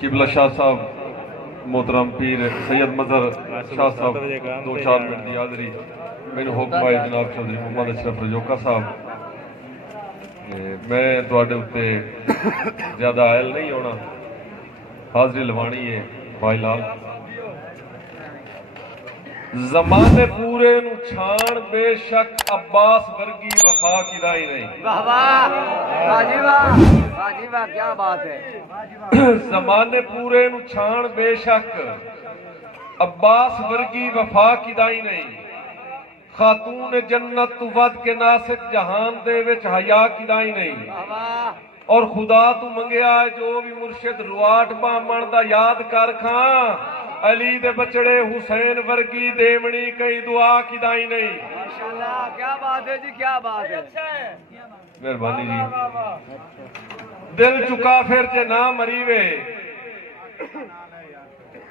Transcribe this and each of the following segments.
किबला शाह साहब मोहतरम पीर सैयद मजहर शाह साहब 2-4 मिनट की हाजरी मैंने हुक्म आए जनाब चौधरी मोहम्मद अशरफ रजोका साहब मैं तुहाडे उत्ते ज़्यादा आयल नहीं होना हाजरी लवानी है भाई लाल जमाने पूरे नू छाण बेशक अब्बास वर्गी वफा किदा ही नहीं। वाह वाह वाह क्या बात है। जमाने पूरे नू छाण बेशक अब्बास वर्गी वफा किदा ही नहीं। खातून जन्नत तू वद के नासिक जहान दे विच हया किदा ही नहीं। और खुदा तू मंगया जो भी मुर्शिद रुआट बामण दा याद कर खां अली दे बचड़े हुसैन वर्गी देवनी कई दुआ किदाई नहीं। माशाल्लाह क्या बात है जी क्या बात है। मेहरबानी जी दिल चुका फिर जे ना मरी वे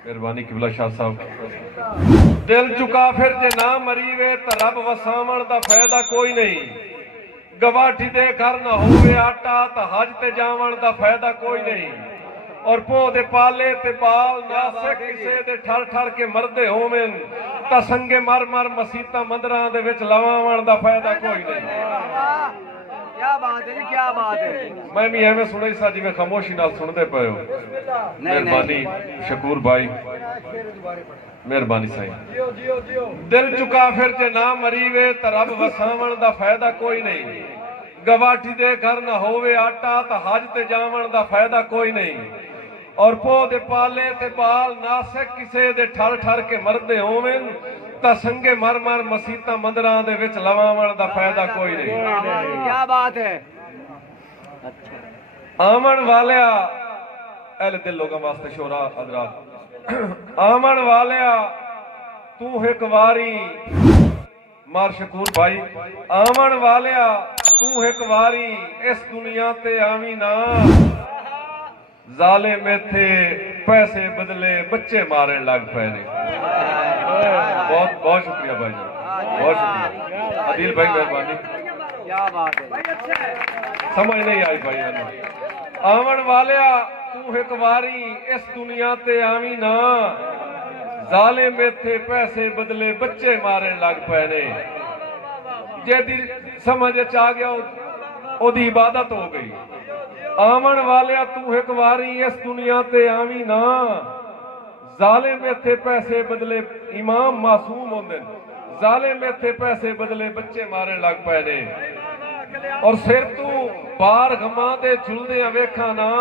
मेहरबानी किबला शाह साहब दिल चुका फिर जे ना मरी वे तो रब वसावण दा फायदा कोई नहीं। गवाठी दे घर ना होवे आटा तो हज ते जावण दा फायदा कोई नहीं। और पो दे पाले ते बाल नासे किसे दे ठर ठर के मरदे होवेन ता संगे मर मर मसीता मंदरां दे विच लवावण दा फायदा कोई नहीं। क्या बात है जी क्या बात है। मैं भी एवें सुने सा जिवें खामोशी नाल सुनदे पए हो। मेहरबानी शकूर भाई मेहरबानी साईं। दिल चुका फिर जे ना मरी वे ता रब वसावण दा फायदा कोई नहीं। गवाठी दे घर ना होवे आटा ता हज ते जावण दा फायदा कोई नहीं। और पो दे पाले ते बाल नासे किसे दे ठर ठर के मरदे होवेन ता संगे मर मर मसीता मंदरां दे विच लवावण दा फायदा कोई नहीं। क्या बात है। आमन वालिया अहले दिल लोगों वास्ते शोरा हजरात आमन वालिया तू एक वारी मार शकूर भाई आमन वालिया तू एक वारी इस दुनिया ते आवी ना जाले में थे पैसे बदले बच्चे मारन लग पे ने। बहुत बहुत शुक्रिया भाई बहुत शुक्रिया अदिल भाई मेहरबानी क्या बात है। समझ नहीं आई भाई आवन वालिया तू एक वारी इस दुनिया ते आवी ना जाले में थे पैसे बदले बच्चे मारन लग पे ने। जेदी समझ आ गया ओदी इबादत हो गई। आवन वालिया तू एक वारी इस दुनिया ते आवी ना जालिम इत्थे पैसे बदले इमाम मासूम होंदे जालिम इत्थे पैसे बदले बच्चे मारन लग पे ने। और सिर तू बार गमां दे झुलदियां वेखां ना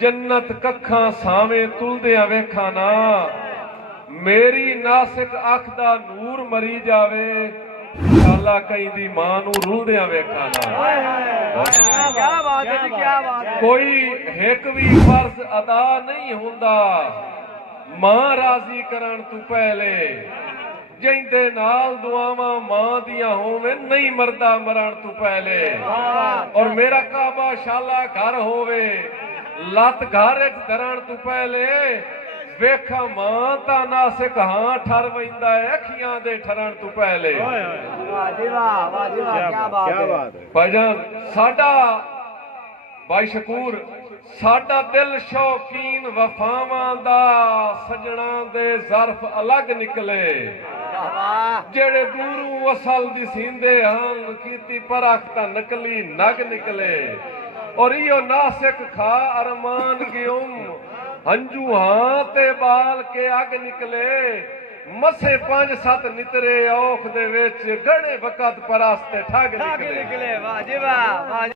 जन्नत कखां सावें तुलदियां वेखां ना मेरी नासिक अख दा नूर मरी जावे शाला कई दी मां नू रुलदियां वेखां ना। क्या बात है जी क्या बात है। कोई एक भी फर्ज अदा नहीं हुंदा मां राजी करन तू पहले जिंदे नाल दुआवां मां दियां होवें नहीं मरदा मरण तू पहले। और मेरा काबा शाला घर होवे लत घर च धरण तू पहले वेखा मां ता नासिक हां ठर वैंदा है अखियां दे ठरण तू पहले। वाह जी वाह क्या बात है। भाईजान साडा भाई शकूर साडा दिल शौकीन वफावां दा सजना दे ज़र्फ अलग निकले जेड़े दूरों असल दी सींदे हन कीती परख ता नकली नग निकले। और इहो नासिक खा अरमान गियुम हंजू हां ते बाल के अग निकले मसे 5-7 नितरे औख दे विच घणे वक़्त परस्ते ठग निकले। वाह जी वाह।